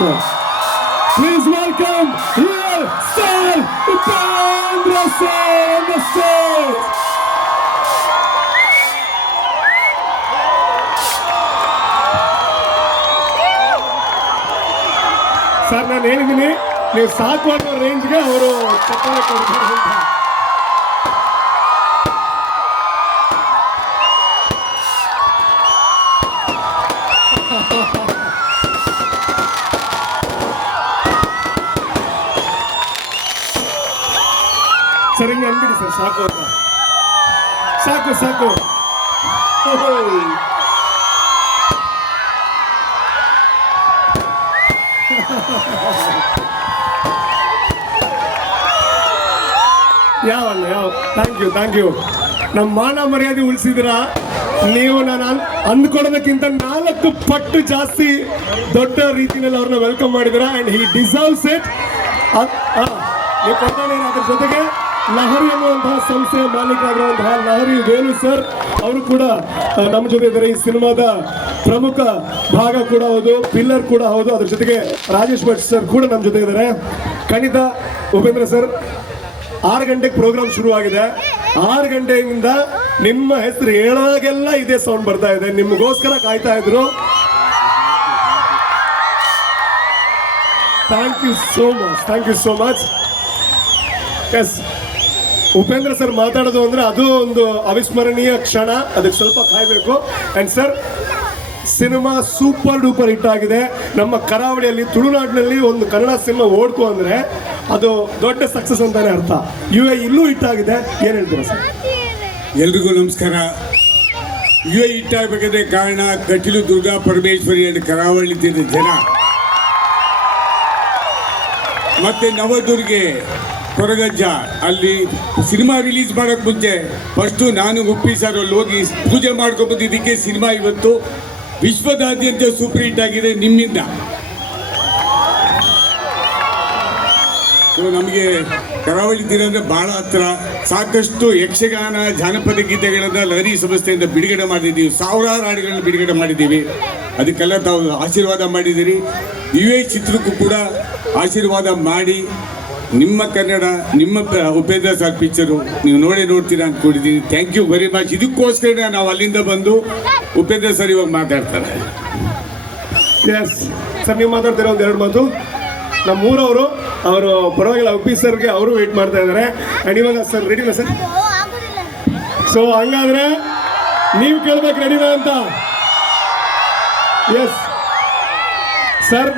Sure. Please welcome here, Sir Upendra Sir on the stage. Sir ನಾನು ಹೇಳಿದ್ದೀನಿ ನೀವು ಸಾಕು ಅನ್ನೋ ರೇಂಜ್ಗೆ ಅವರು ಚಪ್ಪಾಳೆ ಕೊಡ್ತಾರೆ ಅಂತ. ಸರ್ ಹಿಂಗೆ ಅಂದ್ಬಿಡಿ ಸರ್ ಸಾಕು ಅಂತ. ಸಾಕು ಸಾಕು. ಯಾವ ಥ್ಯಾಂಕ್ ಯು ನಮ್ಮ ಮಾನ ಮರ್ಯಾದೆ ಉಳಿಸಿದಿರ ನೀವು. ನಾನು ಅಂದ್ಕೊಳ್ಳೋದಕ್ಕಿಂತ 4 ಪಟ್ಟು ಜಾಸ್ತಿ ದೊಡ್ಡ ರೀತಿಯಲ್ಲಿ ಅವ್ರನ್ನ ವೆಲ್ಕಮ್ ಮಾಡಿದಿರ ಅಂಡ್ ಹಿ ಡಿಸರ್ವ್ಸ್ ಇಟ್. ನೀವು ಕೊಡ್ತಾನೆ ಅದ್ರ ಜೊತೆಗೆ ಲಹರಿ ಅನ್ನುವಂತಹ ಸಂಸ್ಥೆಯ ಮಾಲೀಕರಾಗಿರುವಂತಹ ಲಹರಿ ವೇಲು ಸರ್ ಅವರು ಕೂಡ ನಮ್ಮ ಜೊತೆ ಇದ್ದಾರೆ. ಈ ಸಿನಿಮಾದ ಪ್ರಮುಖ ಭಾಗ ಕೂಡ ಹೌದು, ಪಿಲ್ಲರ್ ಕೂಡ ಹೌದು. ಅದ್ರ ಜೊತೆಗೆ ರಾಜೇಶ್ ಭಟ್ ಸರ್ ಕೂಡ ನಮ್ಮ ಜೊತೆ ಇದ್ದಾರೆ. ಖಂಡಿತ ಉಪೇಂದ್ರ ಸರ್ 6 ಗಂಟೆಗೆ ಪ್ರೋಗ್ರಾಮ್ ಶುರುವಾಗಿದೆ. 6 ಗಂಟೆಯಿಂದ ನಿಮ್ಮ ಹೆಸರು ಹೇಳೋವಾಗೆಲ್ಲ ಇದೇ ಸೌಂಡ್ ಬರ್ತಾ ಇದೆ. ನಿಮಗೋಸ್ಕರ ಕಾಯ್ತಾ ಇದ್ರು. Thank you so much. Yes, Upendra sir ಮಾತಾಡೋದು ಅಂದ್ರೆ ಅದು ಒಂದು ಅವಿಸ್ಮರಣೀಯ ಕ್ಷಣ. ಅದಕ್ಕೆ ಸ್ವಲ್ಪ ಕಾಯ್ಬೇಕು. And sir, cinema super duper hit ಆಗಿದೆ. ನಮ್ಮ ಕರಾವಳಿಯಲ್ಲಿ ತುಳುನಾಡಿನಲ್ಲಿ ಒಂದು ಕನ್ನಡ ಸಿನಿಮಾ ಓಡ್ತು ಅಂದ್ರೆ ಅದು ದೊಡ್ಡ ಸಕ್ಸಸ್ ಅಂತಾನೆ ಅರ್ಥ. ಇಲ್ಲೂ ಹಿಟ್ ಆಗಿದೆ. ಏನ್ ಹೇಳ್ತೀರಾ ಸರ್? ಎಲ್ರಿಗೂ ನಮಸ್ಕಾರ. ಹಿಟ್ ಆಗಬೇಕಾದ್ರೆ ಕಾರಣ ಕಟೀಲು ದುರ್ಗಾ ಪರಮೇಶ್ವರಿ and ಕರಾವಳಿ ತೀರದ ಜನ, ಮತ್ತೆ ನವದುರ್ಗೆ ಕೊರಗಜ್ಜ. ಅಲ್ಲಿ ಸಿನಿಮಾ ರಿಲೀಸ್ ಮಾಡೋಕೆ ಮುಂಚೆ ಫಸ್ಟು ನಾನು ಉಪ್ಪಿ ಸರ್ ಅಲ್ಲಿ ಹೋಗಿ ಪೂಜೆ ಮಾಡ್ಕೊಂಡ್ಬಂದಿದ್ದಕ್ಕೆ ಸಿನಿಮಾ ಇವತ್ತು ವಿಶ್ವದಾದ್ಯಂತ ಸೂಪರ್ ಹಿಟ್ ಆಗಿದೆ ನಿಮ್ಮಿಂದ. ನಮಗೆ ಕರಾವಳಿ ತೀರ ಅಂದರೆ ಭಾಳ ಹತ್ರ. ಸಾಕಷ್ಟು ಯಕ್ಷಗಾನ ಜಾನಪದ ಗೀತೆಗಳನ್ನು ಲಹರಿ ಸಂಸ್ಥೆಯಿಂದ ಬಿಡುಗಡೆ ಮಾಡಿದ್ದೀವಿ. ಸಾವಿರಾರು ಹಾಡುಗಳನ್ನು ಬಿಡುಗಡೆ ಮಾಡಿದ್ದೀವಿ. ಅದಕ್ಕೆಲ್ಲ ತಾವು ಆಶೀರ್ವಾದ ಮಾಡಿದ್ದೀರಿ. ಇವೇ ಚಿತ್ರಕ್ಕೂ ಕೂಡ ಆಶೀರ್ವಾದ ಮಾಡಿ ನಿಮ್ಮ ಕನ್ನಡ, ನಿಮ್ಮ ಉಪೇಂದ್ರ ಸರ್ ಪಿಕ್ಚರು ನೀವು ನೋಡ್ತೀರಾ ಅಂದ್ಕೊಂಡಿದ್ದೀನಿ. Thank you very much. ಇದಕ್ಕೋಸ್ಕರ ನಾವು ಅಲ್ಲಿಂದ ಬಂದು ಉಪೇಂದ್ರ ಸರ್ ಇವಾಗ ಮಾತಾಡ್ತಾರೆ. ಎಸ್ ಸರ್, ನೀವು ಮಾತಾಡ್ತೀರಾ ಒಂದು 2 ಮಾತು. ನಮ್ಮೂರವರು ಅವರು ಪರವಾಗಿಲ್ಲ, ಉಪ್ಪಿ ಸರ್ಗೆ ಅವರು ವೇಟ್ ಮಾಡ್ತಾ ಇದ್ದಾರೆ. ಆ್ಯಂಡ್ ಇವಾಗ ಸರ್ ರೆಡಿನಾ ಸರ್? ಸೊ ಹಂಗಾದ್ರೆ ನೀವು ಕೇಳ್ಬೇಕು ರೆಡಿನಾ ಅಂತ. ಎಸ್ ಸರ್,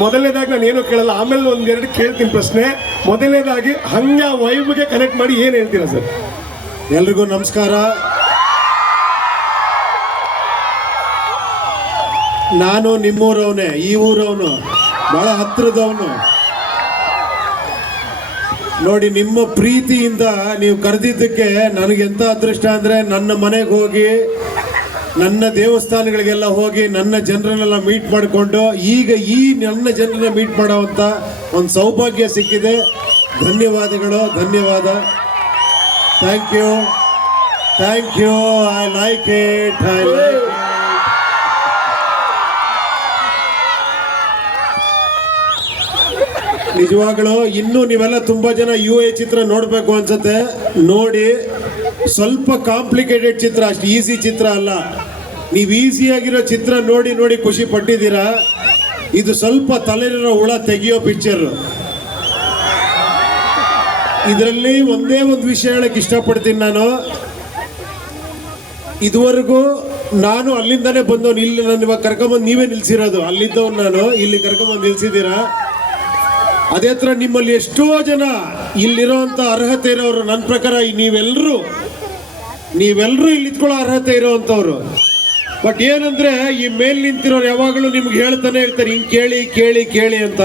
ಮೊದಲನೇದಾಗಿ ನಾನು ಏನೂ ಕೇಳಲ್ಲ, ಆಮೇಲೆ 1-2 ಕೇಳ್ತೀನಿ ಪ್ರಶ್ನೆ. ಮೊದಲನೇದಾಗಿ ಹಂಗ ವೈಬ್ಗೆ ಕನೆಕ್ಟ್ ಮಾಡಿ ಏನು ಹೇಳ್ತೀರಾ ಸರ್? ಎಲ್ರಿಗೂ ನಮಸ್ಕಾರ. ನಾನು ನಿಮ್ಮೂರವನೇ, ಈ ಊರವನು, ಬಹಳ ಹತ್ತಿರದವನು. ನೋಡಿ, ನಿಮ್ಮ ಪ್ರೀತಿಯಿಂದ ನೀವು ಕರೆದಿದ್ದಕ್ಕೆ ನನಗೆಂಥ ಅದೃಷ್ಟ ಅಂದರೆ ನನ್ನ ಮನೆಗೆ ಹೋಗಿ, ನನ್ನ ದೇವಸ್ಥಾನಗಳಿಗೆಲ್ಲ ಹೋಗಿ ನನ್ನ ಜನರನ್ನೆಲ್ಲ ಮೀಟ್ ಮಾಡಿಕೊಂಡು ಈಗ ನನ್ನ ಜನರನ್ನ ಮೀಟ್ ಮಾಡೋವಂಥ ಒಂದು ಸೌಭಾಗ್ಯ ಸಿಕ್ಕಿದೆ. ಧನ್ಯವಾದಗಳು. Thank you. I like it. ನಿಜವಾಗ್ಲೂ ಇನ್ನೂ ನೀವೆಲ್ಲ ತುಂಬಾ ಜನ UA ಚಿತ್ರ ನೋಡಬೇಕು ಅನ್ಸುತ್ತೆ. ನೋಡಿ, ಸ್ವಲ್ಪ ಕಾಂಪ್ಲಿಕೇಟೆಡ್ ಚಿತ್ರ, ಅಷ್ಟು ಈಸಿ ಚಿತ್ರ ಅಲ್ಲ. ನೀವು ಈಸಿಯಾಗಿರೋ ಚಿತ್ರ ನೋಡಿ ಖುಷಿ ಪಟ್ಟಿದ್ದೀರಾ. ಇದು ಸ್ವಲ್ಪ ತಲೆಲಿರೋ ಹುಳ ತೆಗಿಯೋ ಪಿಕ್ಚರ್. ಇದರಲ್ಲಿ ಒಂದೇ ಒಂದು ವಿಷಯ ಹೇಳಕ್ಕೆ ಇಷ್ಟಪಡ್ತೀನಿ. ನಾನು ಇದುವರೆಗೂ ಅಲ್ಲಿಂದಾನೇ ಬಂದವನು. ಇಲ್ಲಿ ನಾನು ಇವಾಗ ಕರ್ಕೊಂಬಂದು ನೀವೇ ನಿಲ್ಸಿರೋದು. ಅಲ್ಲಿದ್ದವನು ನಾನು, ಇಲ್ಲಿ ಕರ್ಕೊಂಬಂದು ನಿಲ್ಸಿದ್ದೀರಾ. ಅದೇ ಥರ ನಿಮ್ಮಲ್ಲಿ ಎಷ್ಟೋ ಜನ ಇಲ್ಲಿರೋಂಥ ಅರ್ಹತೆ ಇರೋರು, ನನ್ನ ಪ್ರಕಾರ ನೀವೆಲ್ಲರೂ ಇಲ್ಲಿ ಇತ್ಕೊಳ್ಳೋ ಅರ್ಹತೆ ಇರೋವಂಥವ್ರು. ಬಟ್ ಏನಂದ್ರೆ ಈ ಮೇಲ್ ನಿಂತಿರೋರು ಯಾವಾಗಲೂ ನಿಮ್ಗೆ ಹೇಳ್ತಾನೆ ಇರ್ತಾರೆ, ಹಿಂಗೆ ಕೇಳಿ ಅಂತ.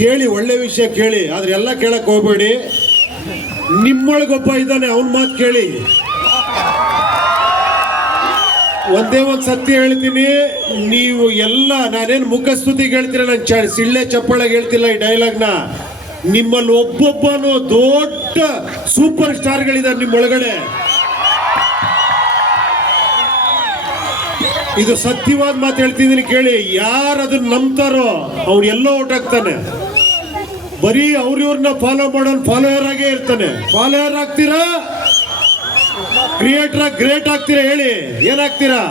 ಕೇಳಿ, ಒಳ್ಳೆ ವಿಷಯ ಕೇಳಿ, ಆದ್ರೆ ಎಲ್ಲ ಕೇಳಕ್ ಹೋಗ್ಬೇಡಿ. ನಿಮ್ಮೊಳಗೊಬ್ಬ ಇದ್ದಾನೆ, ಅವನ ಮಾತು ಕೇಳಿ. ಒಂದೇ ಒಂದು ಸತ್ಯ ಹೇಳ್ತೀನಿ, ನೀವು ಎಲ್ಲ ನಾನೇನು ಮುಖಸ್ತುತಿಗೆ ಹೇಳ್ತೀರ, ನಾನು ಸಿಳ್ಳೆ ಚಪ್ಪಳಗೆ ಹೇಳ್ತಿಲ್ಲ ಈ ಡೈಲಾಗ್ನ. ನಿಮ್ಮಲ್ಲಿ ಒಬ್ಬೊಬ್ಬನು ದೊಡ್ಡ ಸೂಪರ್ ಸ್ಟಾರ್ಗಳಿದ್ದಾರೆ ನಿಮ್ಮೊಳಗಡೆ. ಇದು ಸತ್ಯವಾದ ಮಾತು ಹೇಳ್ತಿದ್ದೀನಿ ಕೇಳಿ. ಯಾರು ಅದನ್ನ ನಂಬ್ತಾರೋ ಅವ್ನು ಎಲ್ಲೋ ಹೊಟ್ಟಾಗ್ತಾನೆ. ಬರೀ ಇವ್ರನ್ನ ಫಾಲೋ ಮಾಡೋನ್ ಫಾಲೋಯರ್ ಆಗೇ ಇರ್ತಾನೆ. ಫಾಲೋಯರ್ ಆಗ್ತೀರಾ, ಕ್ರಿಯೇಟರ್ ಗ್ರೇಟ್ ಆಗ್ತೀರಾ? ಹೇಳಿ, ಏನಾಗ್ತೀರಾ?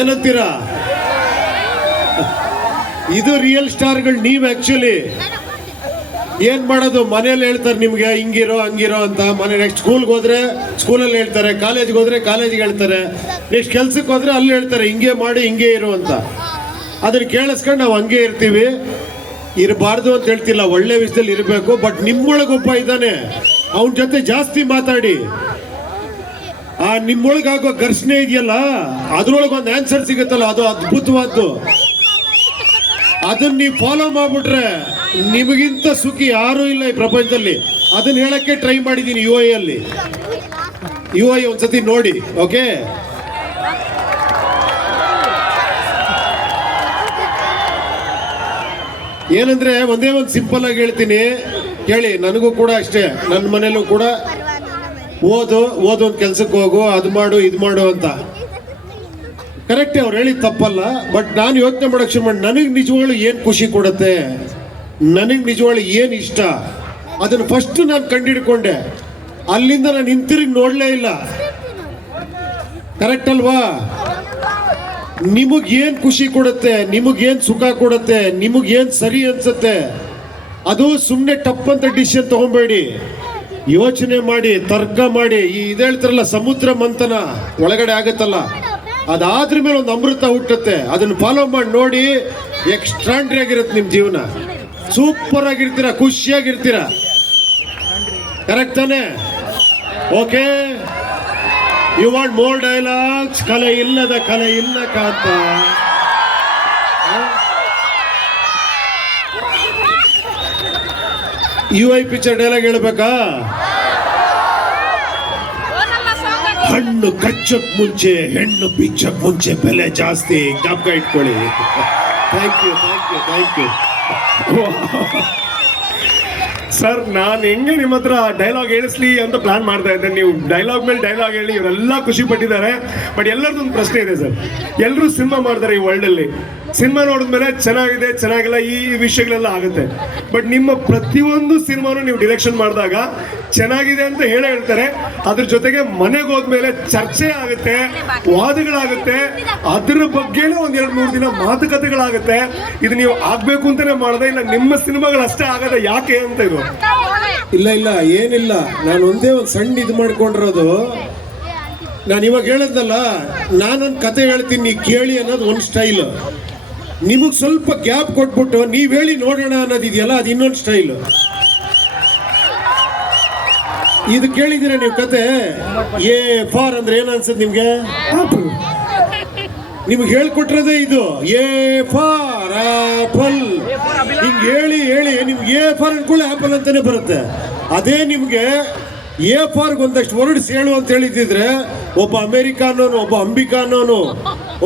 ಏನಂತೀರಾ? ಇದು ರಿಯಲ್ ಸ್ಟಾರ್ಗಳು ನೀವು. ಆಕ್ಚುಲಿ ಏನ್ ಮಾಡೋದು, ಮನೇಲಿ ಹೇಳ್ತಾರೆ ನಿಮ್ಗೆ ಹಿಂಗಿರೋ ಹಂಗಿರೋ ಅಂತ. ಮನೆ ನೆಕ್ಸ್ಟ್ ಸ್ಕೂಲ್ಗೆ ಹೋದ್ರೆ ಸ್ಕೂಲಲ್ಲಿ ಹೇಳ್ತಾರೆ, ಕಾಲೇಜ್ಗೆ ಹೋದ್ರೆ ಕಾಲೇಜ್ಗೆ ಹೇಳ್ತಾರೆ, ನೆಕ್ಸ್ಟ್ ಕೆಲ್ಸಕ್ಕೆ ಹೋದ್ರೆ ಅಲ್ಲಿ ಹೇಳ್ತಾರೆ ಹಿಂಗೆ ಮಾಡಿ ಹಿಂಗೆ ಇರು ಅಂತ. ಅದನ್ನ ಕೇಳಿಸ್ಕೊಂಡು ನಾವು ಹಂಗೆ ಇರ್ತೀವಿ. ಇರಬಾರ್ದು ಅಂತ ಹೇಳ್ತಿಲ್ಲ, ಒಳ್ಳೆ ವಿಷಯದಲ್ಲಿ ಇರಬೇಕು. ಬಟ್ ನಿಮ್ಮೊಳಗೊಬ್ಬ ಇದ್ದಾನೆ, ಅವನ ಜೊತೆ ಜಾಸ್ತಿ ಮಾತಾಡಿ. ಆ ನಿಮ್ಮೊಳಗಾಗೋ ಘರ್ಷಣೆ ಇದೆಯಲ್ಲ, ಅದ್ರೊಳಗೊಂದು ಆನ್ಸರ್ ಸಿಗುತ್ತಲ್ಲ, ಅದು ಅದ್ಭುತವಾದ್ದು. ಅದನ್ನ ನೀವು ಫಾಲೋ ಮಾಡ್ಬಿಟ್ರೆ ನಿಮಗಿಂತ ಸುಖಿ ಯಾರೂ ಇಲ್ಲ ಈ ಪ್ರಪಂಚದಲ್ಲಿ. ಅದನ್ನ ಹೇಳಕ್ಕೆ ಟ್ರೈ ಮಾಡಿದ್ದೀನಿ UI ಅಲ್ಲಿ. UI ಒಂದ್ಸತಿ ನೋಡಿ, ಓಕೆ? ಏನಂದ್ರೆ ಒಂದೇ ಒಂದು ಸಿಂಪಲ್ ಆಗಿ ಹೇಳ್ತೀನಿ ಕೇಳಿ. ನನಗೂ ಕೂಡ ಅಷ್ಟೇ, ನನ್ನ ಮನೇಲೂ ಕೂಡ ಓದು ಒಂದು ಕೆಲ್ಸಕ್ಕೆ ಹೋಗು, ಅದು ಮಾಡು ಇದು ಮಾಡು ಅಂತ. ಕರೆಕ್ಟೇ, ಅವ್ರು ಹೇಳಿದ ತಪ್ಪಲ್ಲ. ಬಟ್ ನಾನು ಯೋಚನೆ ಮಾಡೋಕೆ ಶುರು ಮಾಡಿ, ನನಗೆ ನಿಜವಾಗ್ಲೂ ಏನು ಖುಷಿ ಕೊಡುತ್ತೆ, ನನಗೆ ನಿಜವಾಗ್ಲೂ ಏನು ಇಷ್ಟ, ಅದನ್ನು ಫಸ್ಟ್ ನಾನು ಕಂಡಿಡ್ಕೊಂಡೆ. ಅಲ್ಲಿಂದ ನಾನು ಹಿಂತಿರುಗಿ ನೋಡಲೇ ಇಲ್ಲ. ಕರೆಕ್ಟ್ ಅಲ್ವಾ? ನಿಮಗೇನು ಖುಷಿ ಕೊಡುತ್ತೆ, ನಿಮಗೇನು ಸುಖ ಕೊಡುತ್ತೆ, ನಿಮಗೇನು ಸರಿ ಅನ್ಸುತ್ತೆ, ಅದು ಸುಮ್ಮನೆ ಟಪ್ ಅಂತ ಡಿಸಿಷನ್ ತಗೊಂಬೇಡಿ. ಯೋಚನೆ ಮಾಡಿ, ತರ್ಕ ಮಾಡಿ. ಇದು ಹೇಳ್ತಾರಲ್ಲ ಸಮುದ್ರ ಮಂಥನ ಒಳಗಡೆ ಆಗುತ್ತಲ್ಲ, ಅದಾದ್ರ ಮೇಲೆ ಒಂದು ಅಮೃತ ಹುಟ್ಟುತ್ತೆ. ಅದನ್ನು ಫಾಲೋ ಮಾಡಿ ನೋಡಿ, ಎಕ್ಸ್ಟ್ರಾಂಡ್ರಿ ಆಗಿರುತ್ತೆ ನಿಮ್ಮ ಜೀವನ. ಸೂಪರ್ ಆಗಿರ್ತೀರ, ಖುಷಿಯಾಗಿರ್ತೀರ. ಕರೆಕ್ಟ್ ತಾನೆ? Okay, you want more dialogues? ಕಲೆ ಇಲ್ಲದ ಕಲೆ ಇಲ್ಲ ಕಾಂತ. UI ಪಿಕ್ಚರ್ ಡೈಲಾಗ್ ಹೇಳ್ಬೇಕಾ? ಹಣ್ಣು ಕಚ್ಚಕ್ ಮುಂಚೆ ಹೆಣ್ಣು ಬಿಚ್ಚಕ್ ಮುಂಚೆ ಬೆಲೆ ಜಾಸ್ತಿ. ಜ್ಞಾಪಕ ಇಟ್ಕೊಳ್ಳಿ. Thank you, thank you, thank you. Sir, ನಾನು ಹೆಂಗೆ ನಿಮ್ಮ ಹತ್ರ ಡೈಲಾಗ್ ಹೇಳಿಸ್ಲಿ ಅಂತ ಪ್ಲಾನ್ ಮಾಡ್ತಾ ಇದ್ದೆ. ನೀವು ಡೈಲಾಗ್ ಮೇಲೆ ಡೈಲಾಗ್ ಹೇಳಿ ಇವರೆಲ್ಲ ಖುಷಿ ಪಟ್ಟಿದ್ದಾರೆ. ಬಟ್ ಎಲ್ಲರದೊಂದು ಪ್ರಶ್ನೆ ಇದೆ ಸರ್. ಎಲ್ಲರೂ ಸಿನಿಮಾ ಮಾಡ್ತಾರೆ ಈ ವರ್ಲ್ಡಲ್ಲಿ. ಸಿನಿಮಾ ನೋಡಿದ್ಮೇಲೆ ಚೆನ್ನಾಗಿದೆ ಚೆನ್ನಾಗಿಲ್ಲ ಈ ವಿಷಯಗಳೆಲ್ಲ ಆಗುತ್ತೆ. ಬಟ್ ನಿಮ್ಮ ಪ್ರತಿಯೊಂದು ಸಿನಿಮಾನು ನೀವು ಡಿರೆಕ್ಷನ್ ಮಾಡಿದಾಗ ಚೆನ್ನಾಗಿದೆ ಅಂತ ಹೇಳ್ತಾರೆ. ಅದ್ರ ಜೊತೆಗೆ ಮನೆಗೆ ಹೋದ್ಮೇಲೆ ಚರ್ಚೆ ಆಗುತ್ತೆ, ವಾದಗಳಾಗುತ್ತೆ, ಅದ್ರ ಬಗ್ಗೆನೇ ಒಂದ್ 2-3 ದಿನ ಮಾತುಕತೆಗಳಾಗುತ್ತೆ. ಇದು ನೀವು ಆಗ್ಬೇಕು ಅಂತಾನೆ ಮಾಡೋದೇ ಇಲ್ಲ, ನಿಮ್ಮ ಸಿನಿಮಾಗಳು ಅಷ್ಟೇ ಆಗದೆ ಯಾಕೆ ಅಂತ? ಇದು ಇಲ್ಲ ಇಲ್ಲ, ಏನಿಲ್ಲ. ನಾನು ಒಂದೇ ಒಂದು ಸಣ್ಣ ಇದು ಮಾಡ್ಕೊಂಡಿರೋದು. ನಾನು ಇವಾಗ ಹೇಳದ್ನಲ್ಲ, ನಾನೊಂದು ಕತೆ ಹೇಳ್ತೀನಿ, ನೀ ಕೇಳಿ ಅನ್ನೋದು ಒಂದು ಸ್ಟೈಲ್. ನಿಮಗೆ ಸ್ವಲ್ಪ ಗ್ಯಾಪ್ ಕೊಟ್ಬಿಟ್ಟು ನೀವ್ ಹೇಳಿ ನೋಡೋಣ ಅನ್ನೋದಿದೆಯಲ್ಲ, ಅದು ಇನ್ನೊಂದು ಸ್ಟೈಲ್. ಇದು ಕೇಳಿದಿರ ನೀವು ಕತೆ? ಎ ಫಾರ್ ಅಂದ್ರೆ ಏನ್ ಅನ್ಸುತ್ತೆ ನಿಮ್ಗೆ? ನಿಮ್ಗೆ ಹೇಳ್ಕೊಟ್ರದೇ ಇದು. A for apple. ಹಿಂಗ್ ಹೇಳಿ ಹೇಳಿ ನಿಮ್ಗೆ ಎ ಫಾರ್ ಅನ್ಕೊಳ್ಳಿ ಆಪಲ್ ಅಂತಾನೆ ಬರುತ್ತೆ. ಅದೇ ನಿಮ್ಗೆ ಎ ಫಾರ್ಗ್ ಒಂದಷ್ಟು ವರ್ಡ್ಸ್ ಹೇಳು ಅಂತ ಹೇಳಿದ್ರೆ, ಒಬ್ಬ ಅಮೆರಿಕ ಅನ್ನೋನು, ಒಬ್ಬ ಅಂಬಿಕಾ ಅನ್ನೋನು,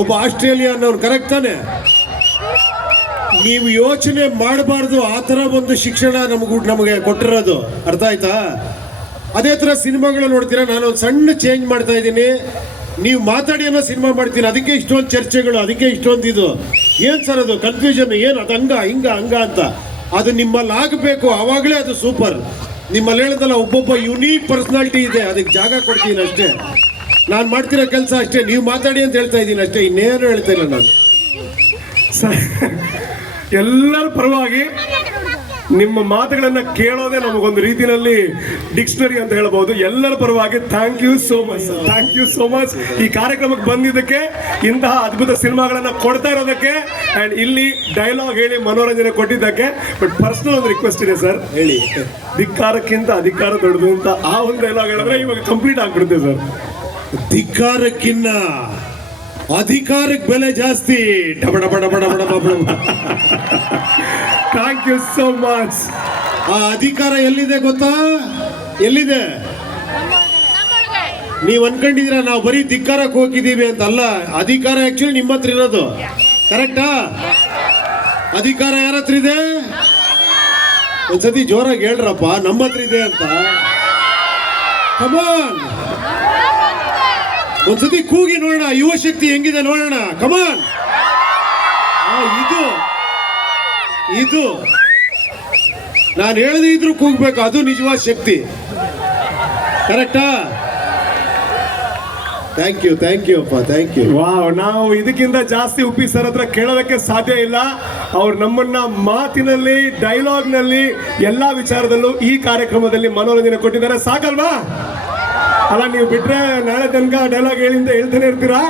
ಒಬ್ಬ ಆಸ್ಟ್ರೇಲಿಯಾ ಅನ್ನೋನು. ಕರೆಕ್ಟ್ ತಾನೆ? ನೀವು ಯೋಚನೆ ಮಾಡಬಾರ್ದು. ಆ ತರ ಒಂದು ಶಿಕ್ಷಣ ನಮಗೆ ಕೊಟ್ಟಿರೋದು. ಅರ್ಥ ಆಯ್ತಾ? ಅದೇ ತರ ಸಿನಿಮಾಗಳು ನೋಡ್ತೀರಾ, ನಾನು ಒಂದು ಸಣ್ಣ ಚೇಂಜ್ ಮಾಡ್ತಾ ಇದ್ದೀನಿ. ನೀವು ಮಾತಾಡಿ ಅನ್ನೋ ಸಿನಿಮಾ ಮಾಡ್ತೀನಿ, ಅದಕ್ಕೆ ಇಷ್ಟೊಂದು ಚರ್ಚೆಗಳು, ಅದಕ್ಕೆ ಇಷ್ಟೊಂದು ಇದು. ಏನ್ ಸರ್ ಅದು ಕನ್ಫ್ಯೂಷನ್? ಏನು ಅದು ಹಂಗ ಹಿಂಗ ಹಂಗ ಅಂತ? ಅದು ನಿಮ್ಮಲ್ಲಿ ಆಗಬೇಕು, ಅವಾಗಲೇ ಅದು ಸೂಪರ್. ನಿಮ್ಮಲ್ಲಿ ಹೇಳಿದಲ್ಲ, ಒಬ್ಬೊಬ್ಬ ಯುನೀಕ್ ಪರ್ಸನಾಲಿಟಿ ಇದೆ, ಅದಕ್ಕೆ ಜಾಗ ಕೊಡ್ತೀನಿ ಅಷ್ಟೇ. ನಾನು ಮಾಡ್ತಿರೋ ಕೆಲಸ ಅಷ್ಟೇ. ನೀವು ಮಾತಾಡಿ ಅಂತ ಹೇಳ್ತಾ ಇದ್ದೀನಿ ಅಷ್ಟೇ, ಇನ್ನೇನು ಹೇಳ್ತಾ ಇಲ್ಲ ನಾನು. ಎಲ್ಲರ ಪರವಾಗಿ ನಿಮ್ಮ ಮಾತುಗಳನ್ನ ಕೇಳೋದೇ ನಮಗೊಂದು ರೀತಿಯಲ್ಲಿ ಡಿಕ್ಷನರಿ ಅಂತ ಹೇಳ್ಬೋದು. ಎಲ್ಲರ ಪರವಾಗಿ thank you so much, thank you so much. ಈ ಕಾರ್ಯಕ್ರಮಕ್ಕೆ ಬಂದಿದ್ದಕ್ಕೆ, ಇಂತಹ ಅದ್ಭುತ ಸಿನಿಮಾಗಳನ್ನ ಕೊಡ್ತಾ ಇರೋದಕ್ಕೆ, ಅಂಡ್ ಇಲ್ಲಿ ಡೈಲಾಗ್ ಹೇಳಿ ಮನೋರಂಜನೆ ಕೊಟ್ಟಿದ್ದಕ್ಕೆ. ಬಟ್ ಪರ್ಸನಲ್ ಒಂದು ರಿಕ್ವೆಸ್ಟ್ ಇದೆ ಸರ್, ಹೇಳಿ. ಧಿಕ್ಕಾರಕ್ಕಿಂತ ಅಧಿಕಾರ ದೊಡ್ಡದು ಅಂತ ಆ ಒಂದು ಡೈಲಾಗ್ ಹೇಳಿದ್ರೆ ಇವಾಗ ಕಂಪ್ಲೀಟ್ ಆಗ್ಬಿಡುತ್ತೆ ಸರ್. ಧಿಕ್ಕಾರಕ್ಕಿನ್ನ ಅಧಿಕಾರಕ್ಕೆ ಬೆಲೆ ಜಾಸ್ತಿ. ಡಬಡ ಬಡ ಬಡ ಬಡ ಬಡ. Thank you so much. ಆ ಅಧಿಕಾರ ಎಲ್ಲಿದೆ ಗೊತ್ತಾ? ಎಲ್ಲಿದೆ? ನೀವು ಅನ್ಕೊಂಡಿದೀರ ನಾವು ಬರೀ ಧಿಕ್ಕಾರಕ್ಕೆ ಹೋಗಿದ್ದೀವಿ ಅಂತ. ಅಲ್ಲ, ಅಧಿಕಾರ ಆಕ್ಚುಲಿ ನಿಮ್ಮ ಹತ್ರ ಇರೋದು. ಕರೆಕ್ಟಾ? ಅಧಿಕಾರ ಯಾರ ಹತ್ರ ಇದೆ? ಒಂದ್ಸತಿ ಜೋರಾಗಿ ಹೇಳ್ರಪ್ಪ, ನಮ್ಮ ಹತ್ರ ಇದೆ ಅಂತ. ಕಮಾನ್, ಒಂದ್ಸತಿ ಕೂಗಿ ನೋಡೋಣ, ಯುವ ಶಕ್ತಿ ಹೆಂಗಿದೆ ನೋಡೋಣ. ಕಮಾನ್. ಇದು ನಾನು ಹೇಳದೇ ಇದ್ರು ಕೂಗ್ಬೇಕು, ಅದು ನಿಜವಾದ ಶಕ್ತಿ. ಕರೆಕ್ಟಾ? ಥ್ಯಾಂಕ್ ಯು ಅಪ್ಪ, ಥ್ಯಾಂಕ್ ಯು. ವಾವ್, ನಾವು ಇದಕ್ಕಿಂತ ಜಾಸ್ತಿ ಉಪ್ಪಿ ಸರ್ ಹತ್ರ ಕೇಳೋದಕ್ಕೆ ಸಾಧ್ಯ ಇಲ್ಲ. ಅವ್ರು ನಮ್ಮನ್ನ ಮಾತಿನಲ್ಲಿ, ಡೈಲಾಗ್ನಲ್ಲಿ, ಎಲ್ಲಾ ವಿಚಾರದಲ್ಲೂ ಈ ಕಾರ್ಯಕ್ರಮದಲ್ಲಿ ಮನೋರಂಜನೆ ಕೊಟ್ಟಿದ್ದಾರೆ. ಸಾಕಲ್ವಾ? ಅಲ್ಲ, ನೀವು ಬಿಟ್ರೆ ನಾಳೆ ತನಕ ಡೈಲಾಗ್ ಹೇಳ್ತಾನೆ ಇರ್ತೀರಾ?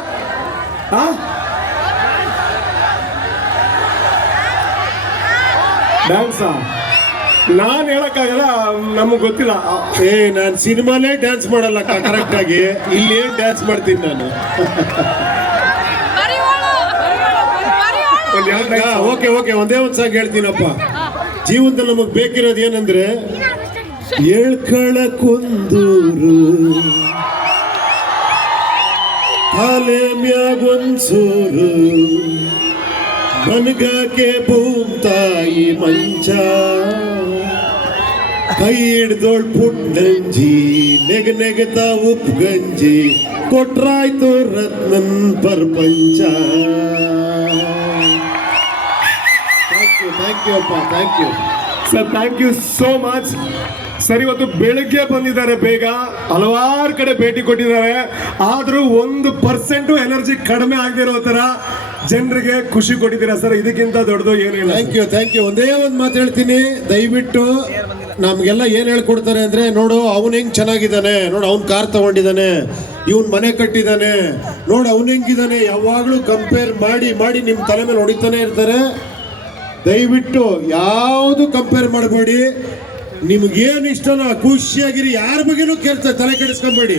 ಡ್ಯಾನ್ಸಾ? ನಾನ್ ಹೇಳಕ್ಕಾಗಲ್ಲ, ನಮಗ್ ಗೊತ್ತಿಲ್ಲ. ನಾನು ಸಿನಿಮಾಲೇ ಡ್ಯಾನ್ಸ್ ಮಾಡಲ್ಲ ಕರೆಕ್ಟ್ ಆಗಿ, ಇಲ್ಲಿ ಏನ್ ಡ್ಯಾನ್ಸ್ ಮಾಡ್ತೀನಿ ನಾನು. ಓಕೆ, ಒಂದೇ ಒಂದ್ ಸಾಂಗ್ ಹೇಳ್ತೀನಪ್ಪ. ಜೀವನದಲ್ಲಿ ನಮಗ್ ಬೇಕಿರೋದು ಏನಂದ್ರೆ ಹೇಳ್ಕಳಕೊಂದೂರು, ತಲೆ ಮ್ಯಾಗೊಂದ್ಸೂರು, ಮನ್ಗಾಕೆ ಭೂಮ್ತಾಯಿ ಮಂಚ, ಕೈ ಹಿಡ್ದೋಳ್ ಪುಟ್ಟಂಜಿ, ನೆಗತ ಉಪ್ಪು ಗಂಜಿ, ಕೊಟ್ರಾಯ್ತು ರತ್ನನ್ ಪ್ರಪಂಚ. ಥ್ಯಾಂಕ್ ಯು ಅಪ್ಪ, thank you sir, thank you so much. Sir, ಇವತ್ತು ಬೆಳಗ್ಗೆ ಬಂದಿದ್ದಾರೆ, ಬೇಗ ಹಲವಾರು ಕಡೆ ಭೇಟಿ ಕೊಟ್ಟಿದ್ದಾರೆ. ಆದ್ರೂ 1% ಎನರ್ಜಿ ಕಡಿಮೆ ಆಗದಿರೋ ತರ ಜನರಿಗೆ ಖುಷಿ ಕೊಟ್ಟಿದ್ದೀರಾ ಸರ್. ಇದಕ್ಕಿಂತ ದೊಡ್ಡದು ಏನಿಲ್ಲ. Thank you. ಒಂದೇ ಒಂದು ಮಾತು ಹೇಳ್ತೀನಿ, ದಯವಿಟ್ಟು ನಮ್ಗೆಲ್ಲ ಏನ್ ಹೇಳ್ಕೊಡ್ತಾರೆ ಅಂದ್ರೆ, ನೋಡು ಅವನ್ ಹೆಂಗ್ ಚೆನ್ನಾಗಿದ್ದಾನೆ, ನೋಡು ಅವ್ನ್ ಕಾರ್ ತಗೊಂಡಿದ್ದಾನೆ, ಇವನ್ ಮನೆ ಕಟ್ಟಿದ್ದಾನೆ, ನೋಡು ಅವ್ನ್ ಹೆಂಗಿದ್ದಾನೆ, ಯಾವಾಗ್ಲೂ ಕಂಪೇರ್ ಮಾಡಿ ನಿಮ್ ತಲೆ ಮೇಲೆ ಹೊಡಿತಾನೆ ಇರ್ತಾರೆ. ದಯವಿಟ್ಟು ಯಾವುದು ಕಂಪೇರ್ ಮಾಡಬೇಡಿ. ನಿಮ್ಗೇನು ಇಷ್ಟನೋ ಖುಷಿಯಾಗಿರಿ, ಯಾರ ಬಗ್ಗೆನೂ ಕೇಳ್ತಾರೆ, ತಲೆ ಕೆಡಿಸ್ಕೊಂಬೇಡಿ,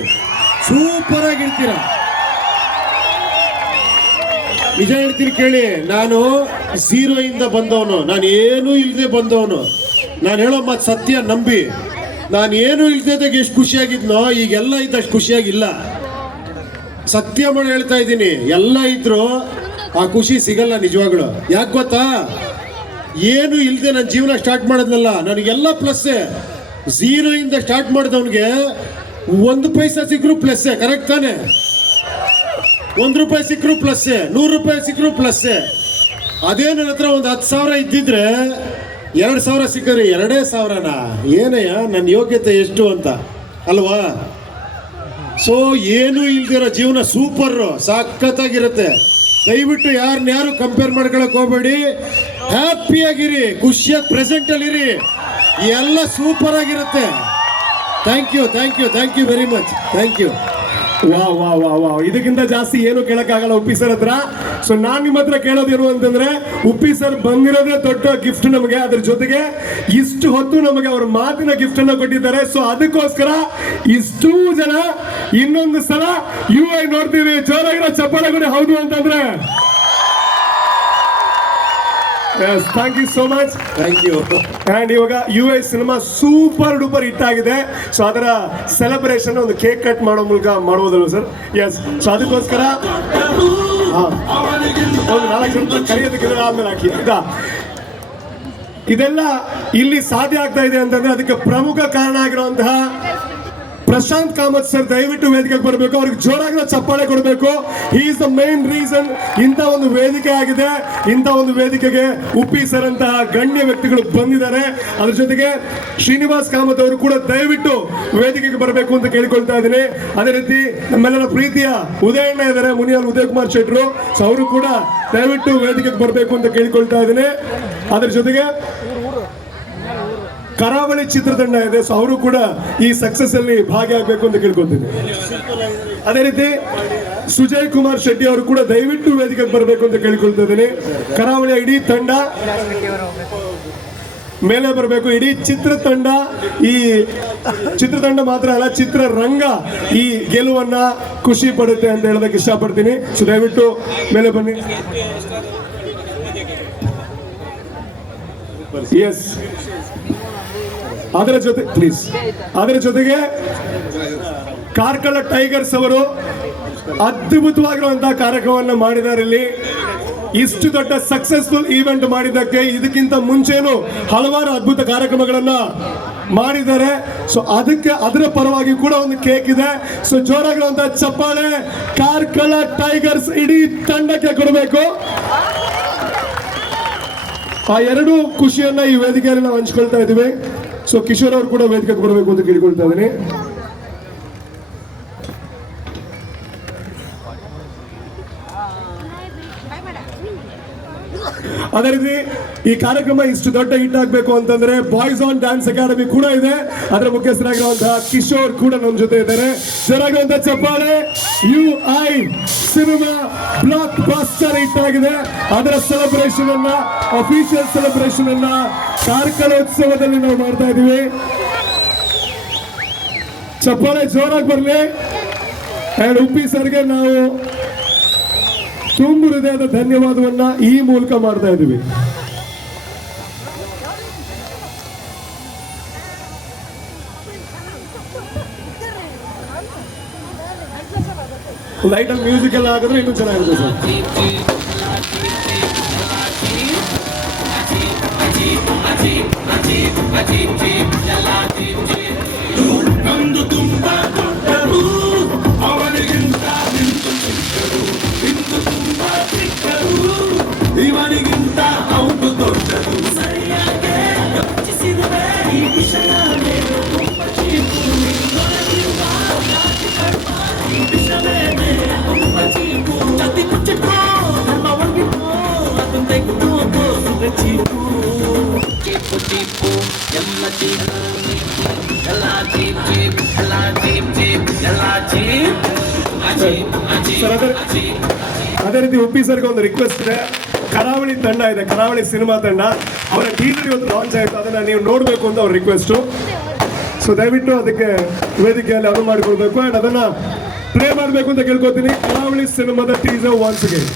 ಸೂಪರ್ ಆಗಿರ್ತೀರ. ನಿಜ ಹೇಳ್ತೀನಿ ಕೇಳಿ, ನಾನು 0 ಇಂದ ಬಂದವನು, ನಾನು ಏನೂ ಇಲ್ಲದೆ ಬಂದವನು. ನಾನು ಹೇಳೋ ಮಾತು ಸತ್ಯ ನಂಬಿ. ನಾನು ಏನೂ ಇಲ್ದೇದಾಗ ಎಷ್ಟು ಖುಷಿಯಾಗಿದ್ನೋ, ಈಗೆಲ್ಲ ಇದ್ದಷ್ಟು ಖುಷಿಯಾಗಿಲ್ಲ. ಸತ್ಯ ಮಾಡಿ ಹೇಳ್ತಾ ಇದ್ದೀನಿ, ಎಲ್ಲ ಇದ್ರು ಆ ಖುಷಿ ಸಿಗಲ್ಲ ನಿಜವಾಗ್ಲು. ಯಾಕೆ ಗೊತ್ತಾ? ಏನು ಇಲ್ಲದೆ ನನ್ನ ಜೀವನ ಸ್ಟಾರ್ಟ್ ಮಾಡೋದ್ನಲ್ಲ, ನನಗೆಲ್ಲ ಪ್ಲಸ್ಸೇ. 0 ಇಂದ ಸ್ಟಾರ್ಟ್ ಮಾಡಿದವನಿಗೆ 1 ಪೈಸಾ ಸಿಕ್ಕರು ಪ್ಲಸ್ಸೇ. ಕರೆಕ್ಟ್ ತಾನೆ? 1 ರೂಪಾಯಿ ಸಿಕ್ಕರು ಪ್ಲಸ್ಸೇ, 100 ರೂಪಾಯಿ ಸಿಕ್ಕರು ಪ್ಲಸ್ಸೇ. ಅದೇ ನನ್ನ ಹತ್ರ ಒಂದು 10,000 ಇದ್ದಿದ್ರೆ 2,000 ಸಿಕ್ಕರಿ 2,000ನಾ? ಏನಯ್ಯ ನನ್ನ ಯೋಗ್ಯತೆ ಎಷ್ಟು ಅಂತ ಅಲ್ವಾ? ಸೊ ಏನು ಇಲ್ದಿರೋ ಜೀವನ ಸೂಪರ್, ಸಖತ್ತಾಗಿರುತ್ತೆ. ದಯವಿಟ್ಟು ಯಾರು ಕಂಪೇರ್ ಮಾಡ್ಕೊಳಕ್ ಹೋಗ್ಬೇಡಿ. ಹ್ಯಾಪಿಯಾಗಿರಿ, ಖುಷಿಯಾಗಿ ಪ್ರೆಸೆಂಟ್ ಅಲ್ಲಿ ಇರಿ, ಎಲ್ಲ ಸೂಪರ್ ಆಗಿರುತ್ತೆ. Thank you very much. Thank you. ವಾ, ಇದಕ್ಕಿಂತ ಜಾಸ್ತಿ ಏನು ಕೇಳಕ್ಕಾಗಲ್ಲ ಉಪ್ಪಿ ಸರ್ ಹತ್ರ. ಸೊ ನಾನ್ ನಿಮ್ಮ ಹತ್ರ ಕೇಳೋದೇನು ಅಂತಂದ್ರೆ, ಉಪ್ಪಿ ಸರ್ ಬಂದಿರೋದೇ ದೊಡ್ಡ ಗಿಫ್ಟ್ ನಮಗೆ. ಅದ್ರ ಜೊತೆಗೆ ಇಷ್ಟು ಹೊತ್ತು ನಮಗೆ ಅವ್ರ ಮಾತಿನ ಗಿಫ್ಟ್ ಅನ್ನ ಕೊಟ್ಟಿದ್ದಾರೆ. ಸೊ ಅದಕ್ಕೋಸ್ಕರ ಇಷ್ಟೂ ಜನ ಇನ್ನೊಂದು ಸಲ UI ನೋಡ್ತೀವಿ. ಜೋರಾಗಿರೋ ಚಪ್ಪಾಳೆ ಕೊಡಿ ಹೌದು ಅಂತಂದ್ರೆ. Thank you so much. Thank you. And ಇವಾಗ UI cinema super duper hit ಆಗಿದೆ. ಸೊ ಅದರ ಸೆಲೆಬ್ರೇಷನ್ ಒಂದು ಕೇಕ್ ಕಟ್ ಮಾಡೋ ಮೂಲಕ ಮಾಡ್ಬೋದಲ್ವ ಸರ್? ಎಸ್. ಸೊ ಅದಕ್ಕೋಸ್ಕರ ಒಂದು 4 ಜನ ಕರೆಯೋದಕ್ಕೆ ಆದ್ಮೇಲೆ ಹಾಕಿ ಆಯ್ತಾ? ಇದೆಲ್ಲ ಇಲ್ಲಿ ಸಾಧ್ಯ ಆಗ್ತಾ ಇದೆ ಅಂತಂದ್ರೆ ಅದಕ್ಕೆ ಪ್ರಮುಖ ಕಾರಣ ಆಗಿರುವಂತಹ ಪ್ರಶಾಂತ್ ಕಾಮತ್ ಸರ್ ದಯವಿಟ್ಟು ವೇದಿಕೆಗೆ ಬರಬೇಕು. ಅವ್ರಿಗೆ ಜೋರಾಗಿರೋ ಚಪ್ಪಾಳೆ ಕೊಡಬೇಕು. He is the main reason ಇಂಥ ಒಂದು ವೇದಿಕೆ ಆಗಿದೆ. ಇಂಥ ಒಂದು ವೇದಿಕೆಗೆ ಉಪ್ಪಿ ಸರ್ ಅಂತಹ ಗಣ್ಯ ವ್ಯಕ್ತಿಗಳು ಬಂದಿದ್ದಾರೆ. ಅದ್ರ ಜೊತೆಗೆ ಶ್ರೀನಿವಾಸ್ ಕಾಮತ್ ಅವರು ಕೂಡ ದಯವಿಟ್ಟು ವೇದಿಕೆಗೆ ಬರಬೇಕು ಅಂತ ಕೇಳಿಕೊಳ್ತಾ ಇದ್ದೀನಿ. ಅದೇ ರೀತಿ ನಮ್ಮೆಲ್ಲರ ಪ್ರೀತಿಯ ಉದಯಣ್ಣ ಇದ್ದಾರೆ, ಮುನಿಯಾಲ್ ಉದಯ್ ಕುಮಾರ್ ಶೆಟ್ರು. ಸೊ ಅವರು ಕೂಡ ದಯವಿಟ್ಟು ವೇದಿಕೆಗೆ ಬರಬೇಕು ಅಂತ ಕೇಳಿಕೊಳ್ತಾ ಇದ್ದೀನಿ. ಅದ್ರ ಜೊತೆಗೆ ಕರಾವಳಿ ಚಿತ್ರತಂಡ ಇದೆ. ಸೊ ಅವರು ಕೂಡ ಈ ಸಕ್ಸಸ್ ಅಲ್ಲಿ ಭಾಗಿಯಾಗಬೇಕು ಅಂತ ಕೇಳ್ಕೊತೀನಿ. ಅದೇ ರೀತಿ ಸುಜಯ್ ಕುಮಾರ್ ಶೆಟ್ಟಿ ಅವರು ಕೂಡ ದಯವಿಟ್ಟು ವೇದಿಕೆಗೆ ಬರಬೇಕು ಅಂತ ಕೇಳಿಕೊಳ್ತಾ ಇದ್ದೀನಿ. ಕರಾವಳಿಯ ಇಡೀ ತಂಡ ಮೇಲೆ ಬರಬೇಕು. ಇಡೀ ಚಿತ್ರತಂಡ, ಈ ಚಿತ್ರತಂಡ ಮಾತ್ರ ಅಲ್ಲ ಚಿತ್ರರಂಗ ಈ ಗೆಲುವನ್ನ ಖುಷಿ ಪಡುತ್ತೆ ಅಂತ ಹೇಳೋದಕ್ಕೆ ಇಷ್ಟಪಡ್ತೀನಿ. ಸೊ ದಯವಿಟ್ಟು ಮೇಲೆ ಬನ್ನಿ. ಎಸ್. ಅದರ ಜೊತೆ ಪ್ಲೀಸ್, ಅದರ ಜೊತೆಗೆ ಕಾರ್ಕಳ ಟೈಗರ್ಸ್ ಅವರು ಅದ್ಭುತವಾಗಿರುವಂತಹ ಕಾರ್ಯಕ್ರಮವನ್ನು ಮಾಡಿದ್ದಾರೆ. ಇಲ್ಲಿ ಇಷ್ಟು ದೊಡ್ಡ ಸಕ್ಸಸ್ಫುಲ್ ಈವೆಂಟ್ ಮಾಡಿದ್ದಕ್ಕೆ ಇದಕ್ಕಿಂತ ಮುಂಚೆನೂ ಹಲವಾರು ಅದ್ಭುತ ಕಾರ್ಯಕ್ರಮಗಳನ್ನ ಮಾಡಿದ್ದಾರೆ. ಸೊ ಅದಕ್ಕೆ ಅದರ ಪರವಾಗಿ ಕೂಡ ಒಂದು ಕೇಕ್ ಇದೆ. ಸೊ ಜೋರಾಗಿರುವಂತಹ ಚಪ್ಪಾಳೆ ಕಾರ್ಕಳ ಟೈಗರ್ಸ್ ಇಡೀ ತಂಡಕ್ಕೆ ಕೊಡಬೇಕು. ಆ ಎರಡು ಖುಷಿಯನ್ನ ಈ ವೇದಿಕೆಯಲ್ಲಿ ನಾವು ಹಂಚ್ಕೊಳ್ತಾ ಇದ್ದೀವಿ. ಸೊ ಕಿಶೋರ್ ಅವರು ಕೂಡ ವೇದಿಕೆಗೆ ಬರಬೇಕು ಅಂತ ಕೇಳ್ಕೊಳ್ತಾ ಇದ್ದೀನಿ. ಅದೇ ರೀತಿ ಈ ಕಾರ್ಯಕ್ರಮ ಇಷ್ಟು ದೊಡ್ಡ ಹಿಟ್ ಆಗಬೇಕು ಅಂತಂದ್ರೆ ಬಾಯ್ಸ್ ಆನ್ ಡ್ಯಾನ್ಸ್ ಅಕಾಡೆಮಿ ಕೂಡ ಇದೆ. ಅದರ ಮುಖ್ಯಸ್ಥರಾಗಿರುವಂತಹ ಕಿಶೋರ್ ಕೂಡ ನಮ್ಮ ಜೊತೆ ಇದ್ದಾರೆ. ಜೋರಾಗಿರುವಂತಹ ಚಪ್ಪಾಳೆ. UI cinema blockbuster hit ಆಗಿದೆ. ಅದರ ಸೆಲೆಬ್ರೇಷನ್ ಅನ್ನ, ಅಫಿಷಿಯಲ್ ಸೆಲೆಬ್ರೇಷನ್ ಅನ್ನ ಕಾರ್ಕಳೋತ್ಸವದಲ್ಲಿ ನಾವು ಮಾಡ್ತಾ ಇದೀವಿ. ಚಪ್ಪಾಳೆ ಜೋರಾಗಿ ಬರಲಿ. ಅಂಡ್ ಉಪ್ಪಿ ಸರ್ಗೆ ನಾವು ತುಂಬು ಹೃದಯದ ಧನ್ಯವಾದವನ್ನ ಈ ಮೂಲಕ ಮಾಡ್ತಾ ಇದ್ದೀವಿ. ಲೈಟ್ ಅಲ್ಲಿ ಮ್ಯೂಸಿಕ್ ಎಲ್ಲ ಆಗಿದ್ರೆ ಇನ್ನೂ ಚೆನ್ನಾಗಿರುತ್ತೆ ಸರ್. ಅದೇ ರೀತಿ ಉಪ್ಪಿ ಸರ್ಗೆ ಒಂದು ರಿಕ್ವೆಸ್ಟ್ ಇದೆ. ಕರಾವಳಿ ತಂಡ ಇದೆ, ಕರಾವಳಿ ಸಿನಿಮಾ ತಂಡ, ಅವರ ಟೀಸರ್ ಇವತ್ತು ಲಾಂಚ್ ಆಯಿತು. ಅದನ್ನ ನೀವು ನೋಡಬೇಕು ಅಂತ ಅವ್ರ ರಿಕ್ವೆಸ್ಟು. ಸೊ ದಯವಿಟ್ಟು ಅದಕ್ಕೆ ವೇದಿಕೆಯಲ್ಲಿ ಅದು ಮಾಡಿಕೊಳ್ಬೇಕು ಅಂಡ್ ಅದನ್ನ ಪ್ಲೇ ಮಾಡಬೇಕು ಅಂತ ಕೇಳ್ಕೊತೀನಿ. ಕರಾವಳಿ ಸಿನಿಮಾದ ಟೀಸರ್ ಒನ್ಸ್ ಅಗೇನ್.